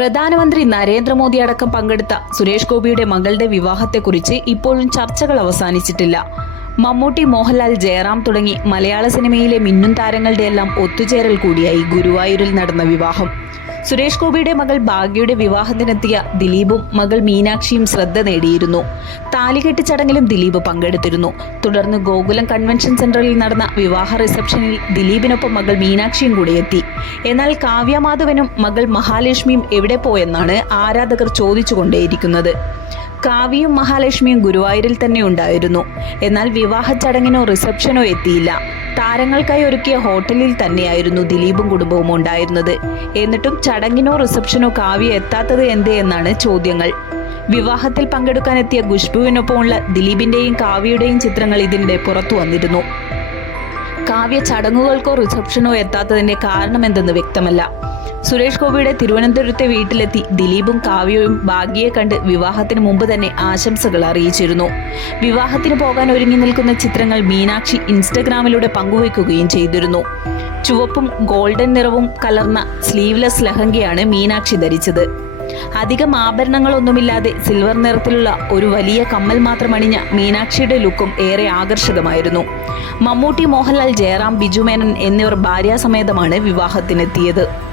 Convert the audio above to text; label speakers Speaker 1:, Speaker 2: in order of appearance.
Speaker 1: പ്രധാനമന്ത്രി നരേന്ദ്രമോദി അടക്കം പങ്കെടുത്ത സുരേഷ് ഗോപിയുടെ മകളുടെ വിവാഹത്തെക്കുറിച്ച് ഇപ്പോഴും ചർച്ചകൾ അവസാനിച്ചിട്ടില്ല. മമ്മൂട്ടി മോഹൻലാൽ ജയറാം തുടങ്ങി മലയാള സിനിമയിലെ മിന്നും താരങ്ങളുടെ എല്ലാം ഒത്തുചേരൽ കൂടിയായി ഗുരുവായൂരിൽ നടന്ന വിവാഹം. സുരേഷ് ഗോപിയുടെ മകൾ ഭാഗ്യയുടെ വിവാഹത്തിനെത്തിയ ദിലീപും മകൾ മീനാക്ഷിയും ശ്രദ്ധ നേടിയിരുന്നു. താലികെട്ട് ചടങ്ങിലും ദിലീപ് പങ്കെടുത്തിരുന്നു. തുടർന്ന് ഗോകുലം കൺവെൻഷൻ സെന്ററിൽ നടന്ന വിവാഹ റിസപ്ഷനിൽ ദിലീപിനൊപ്പം മകൾ മീനാക്ഷിയും കൂടെ എത്തി. എന്നാൽ കാവ്യ മാധവനും മകൾ മഹാലക്ഷ്മിയും എവിടെ പോയെന്നാണ് ആരാധകർ ചോദിച്ചുകൊണ്ടേയിരിക്കുന്നത്. കാവ്യയും മഹാലക്ഷ്മിയും ഗുരുവായൂരിൽ തന്നെ ഉണ്ടായിരുന്നു. എന്നാൽ വിവാഹ ചടങ്ങിനോ റിസപ്ഷനോ എത്തിയില്ല. താരങ്ങൾക്കായി ഒരുക്കിയ ഹോട്ടലിൽ തന്നെയായിരുന്നു ദിലീപും കുടുംബവും ഉണ്ടായിരുന്നത്. എന്നിട്ടും ചടങ്ങിനോ റിസപ്ഷനോ കാവ്യ എത്താത്തത് എന്തേ എന്നാണ് ചോദ്യങ്ങൾ. വിവാഹത്തിൽ പങ്കെടുക്കാനെത്തിയ ഖുഷ്ബുവിനൊപ്പമുള്ള ദിലീപിന്റെയും കാവ്യയുടെയും ചിത്രങ്ങൾ ഇതിനിടെ പുറത്തു വന്നിരുന്നു. കാവ്യ ചടങ്ങുകൾക്കോ റിസപ്ഷനോ എത്താത്തതിന്റെ കാരണമെന്തെന്ന് വ്യക്തമല്ല. സുരേഷ് ഗോപിയുടെ തിരുവനന്തപുരത്തെ വീട്ടിലെത്തി ദിലീപും കാവ്യയും ഭാഗ്യയെ കണ്ട് വിവാഹത്തിന് മുമ്പ് തന്നെ ആശംസകൾ അറിയിച്ചിരുന്നു. വിവാഹത്തിന് പോകാൻ ഒരുങ്ങി നിൽക്കുന്ന ചിത്രങ്ങൾ മീനാക്ഷി ഇൻസ്റ്റഗ്രാമിലൂടെ പങ്കുവയ്ക്കുകയും ചെയ്തിരുന്നു. ചുവപ്പും ഗോൾഡൻ നിറവും കലർന്ന സ്ലീവ്ലെസ് ലഹങ്കയാണ് മീനാക്ഷി ധരിച്ചത്. അധികം ആഭരണങ്ങളൊന്നുമില്ലാതെ സിൽവർ നിറത്തിലുള്ള ഒരു വലിയ കമ്മൽ മാത്രം അണിഞ്ഞ മീനാക്ഷിയുടെ ലുക്കും ഏറെ ആകർഷകമായിരുന്നു. മമ്മൂട്ടി മോഹൻലാൽ ജയറാം ബിജു മേനൻ എന്നിവർ ഭാര്യാസമേതമാണ് വിവാഹത്തിനെത്തിയത്.